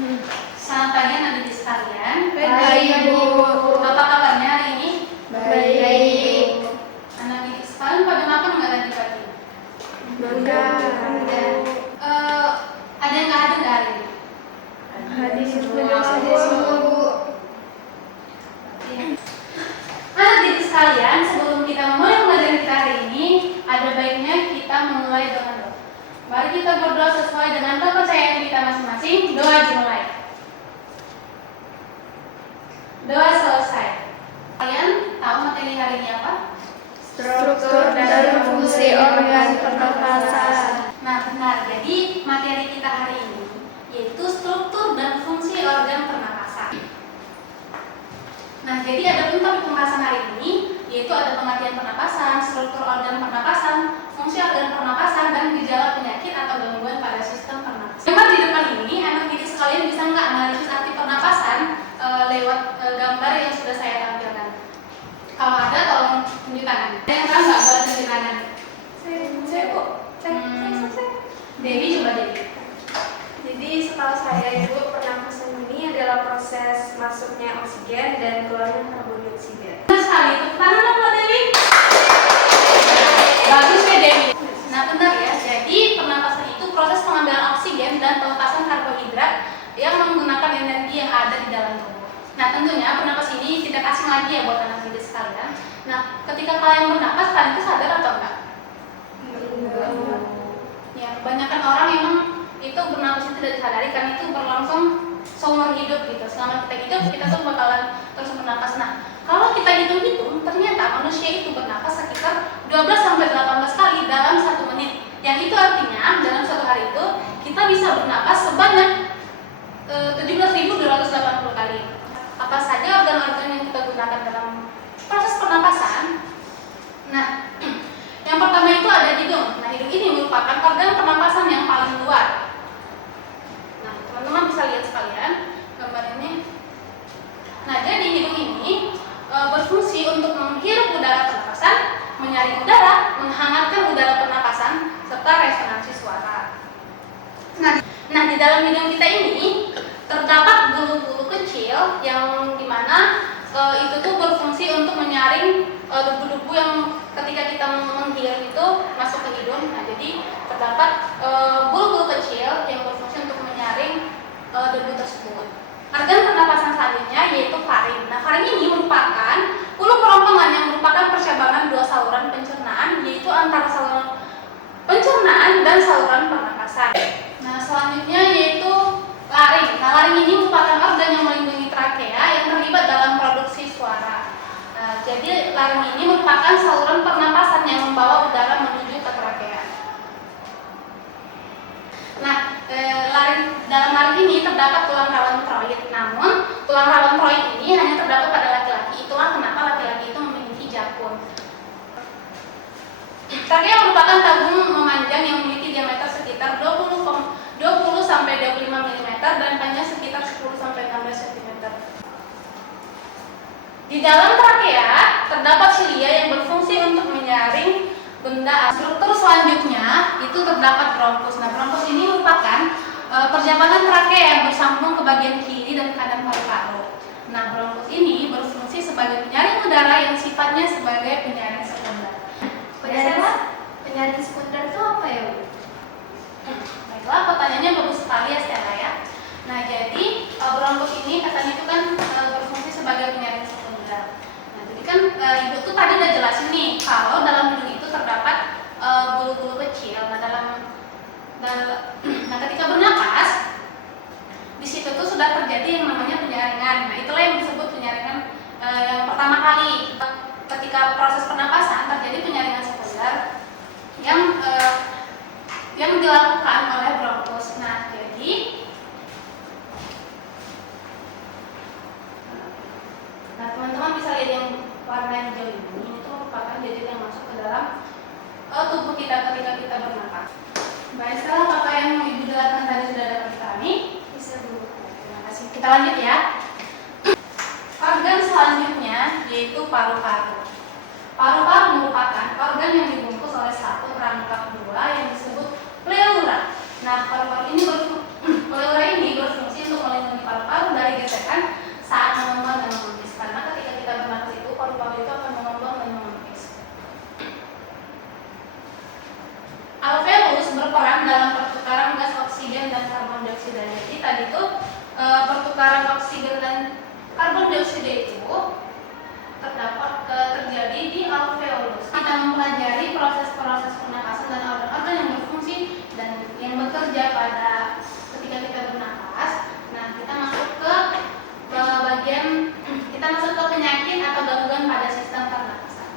Selamat pagi adik-adik sekalian. Baik, Bu. Apa kabarnya hari ini? Baik. Anak-adik sekalian pada makan nggak tadi pagi? Enggak. Ada yang nggak hadir hari ini? Hadir semua, Bu. Adik-adik sekalian, sebelum kita memulai pelajaran kita hari ini, ada baiknya kita memulai dengan doa. Mari kita berdoa sesuai dengan kepercayaan kita masing-masing. Doa dimulai. Doa selesai. Kalian tahu materi hari ini apa? Struktur dan fungsi organ pernapasan. Nah benar, jadi materi kita hari ini yaitu struktur dan fungsi organ pernapasan. Nah jadi ada topik pembahasan hari ini yaitu ada pengertian pernapasan, struktur organ pernapasan, fungsi organ pernapasan, dan gejala penyakit atau gangguan pada sistem pernapasan. Gambar di depan ini, anak didik sekalian bisa nggak analisis arti pernapasan lewat gambar yang sudah saya tampilkan? Kalau ada, tolong tunjuk tangan. Ada yang tahu nggak boleh tunjuk tangan? Saya kok. Dewi, coba Dewi. Jadi setahu saya Ibu, pernapasan ini adalah proses masuknya oksigen dan keluarnya karbon dioksida. Benar sekali, tepuk tangan dong buat Dewi. Bagus ya Dewi. Nah benar ya, jadi pernapasan itu proses pengambilan oksigen dan pelepasan karbohidrat yang menggunakan energi yang ada di dalam tubuh. Nah tentunya pernapas ini tidak asing lagi ya buat anak didik sekalian. Nah ketika kalian bernapas, kalian itu sadar atau enggak? Ya kebanyakan orang memang itu bernapas itu tidak disadari karena itu berlangsung seumur hidup gitu. Selama kita hidup kita tuh bakalan terus bernapas. Nah kalau kita hitung-hitung ternyata manusia itu bernapas sekitar 12-18 kali dalam 1 menit. Yang itu artinya dalam satu hari itu kita bisa bernapas sebanyak 17.280 kali. Apa saja organ-organ yang kita gunakan dalam proses pernapasan? Nah, yang pertama itu ada hidung. Nah, hidung ini merupakan organ pernapasan yang paling luar. Nah, teman-teman bisa lihat sekalian gambar ini. Nah, jadi hidung ini berfungsi untuk menghirup udara pernapasan, menyaring udara, menghangatkan udara pernapasan, serta resonansi suara. Nah, di dalam hidung kita ini terdapat bulu-bulu kecil yang dimana itu tuh berfungsi untuk menyaring debu-debu yang ketika kita menghirup itu masuk ke hidung. Nah jadi terdapat bulu-bulu kecil yang berfungsi untuk menyaring debu tersebut. Organ pernapasan selanjutnya yaitu faring. Nah faring ini merupakan bulu kerongkongan yang merupakan percabangan dua saluran pencernaan, yaitu antara saluran pencernaan dan saluran pernapasan. Nah selanjutnya yaitu laring. Nah, laring ini merupakan organ yang melindungi trakea yang terlibat dalam produksi suara. Nah, jadi laring ini merupakan saluran pernapasan yang membawa udara menuju ke trakea. Nah, dalam laring ini terdapat tulang rawan troid. Namun, tulang rawan troid ini hanya terdapat pada laki-laki. Itulah kenapa laki-laki itu memiliki jakun. Trakea merupakan tabung memanjang yang memiliki diameter sekitar 20-25 mm dan panjang sekitar 10-16 cm. Di dalam trakea terdapat silia yang berfungsi untuk menyaring benda. Struktur selanjutnya itu terdapat bronkus. Nah, bronkus ini merupakan perjabanan trakea yang bersambung ke bagian kiri dan kanan paru-paru. Nah, bronkus ini berfungsi sebagai penyaring udara yang sifatnya sebagai penyaring sekunder. Penyaring sekunder itu apa ya, Bu? Baiklah, pertanyaannya bagus sekali ya Stella ya. Nah jadi bronkus ini katanya itu kan berfungsi sebagai penyaring sekunder. Nah jadi kan ibu tuh tadi udah jelasin nih kalau dalam hidung itu terdapat bulu-bulu kecil. Nah ketika bernapas di situ tuh sudah terjadi yang namanya penyaringan. Nah itulah yang disebut penyaringan yang pertama kali. Ketika proses pernapasan terjadi penyaringan sekunder yang dilakukan oleh bronkus. Nah jadi teman-teman bisa lihat yang warna hijau ini itu merupakan jajet yang masuk ke dalam tubuh kita ketika kita bernapas. Baik, setelah apa yang ibu jelaskan tadi sudah dapat dipahami? Bisa dulu. Terima kasih. Kita lanjut ya. Organ selanjutnya yaitu paru-paru. Paru-paru merupakan organ yang dibungkus oleh satu rangkap dua yang disebut pleura. Nah, paru-paru ini pleura ini berfungsi untuk dioksida. Jadi tadi itu pertukaran oksigen dan karbon dioksida itu terjadi di alveolus. Kita mempelajari proses-proses pernapasan dan organ-organ yang berfungsi dan yang bekerja pada ketika kita bernapas. Nah, kita masuk ke penyakit atau gangguan pada sistem pernapasan.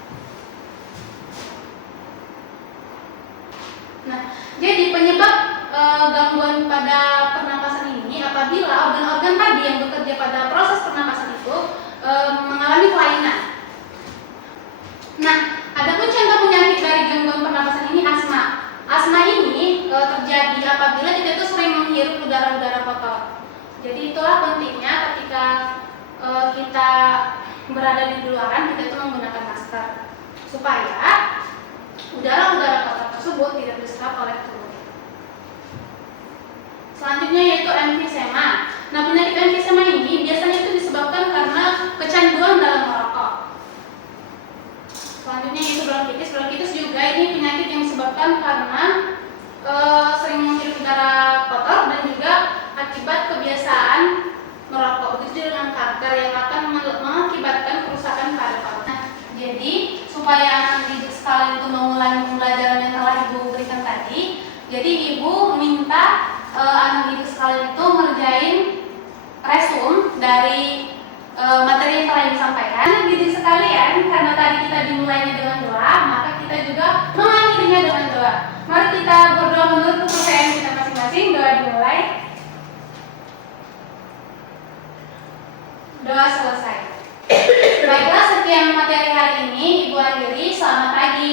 Nah, jadi penyebab gangguan pada pernapasan ini apabila organ-organ tadi yang bekerja pada proses pernapasan itu mengalami kelainan. Nah, adapun contoh penyakit dari gangguan pernapasan ini asma. Asma ini terjadi apabila kita itu sering menghirup udara-udara kotor. Jadi itulah pentingnya ketika kita berada di luaran kita itu menggunakan masker supaya udara-udara kotor tersebut tidak diserap oleh tubuh. Selanjutnya yaitu emfisema. Nah, penyakit emfisema ini biasanya itu disebabkan karena kecanduan dalam merokok. Selanjutnya yaitu bronkitis. Bronkitis juga ini penyakit yang disebabkan karena sering menghirup udara kotor dan juga akibat kebiasaan merokok. Begitu dengan kanker yang akan mengakibatkan kerusakan pada paru. Nah, jadi supaya anak didik sekalian itu mengulangi pembelajaran yang telah ibu berikan tadi, jadi ibu minta anak didik sekalian itu ngerjain resum dari materi yang telah disampaikan. Anak didik sekalian, karena tadi kita dimulainya dengan doa, maka kita juga mengakhirinya dengan doa. Mari kita berdoa menurut kepercayaan kita masing-masing. Doa dimulai. Doa selesai. Baiklah, sekian materi hari ini. Ibu akhiri. Selamat pagi.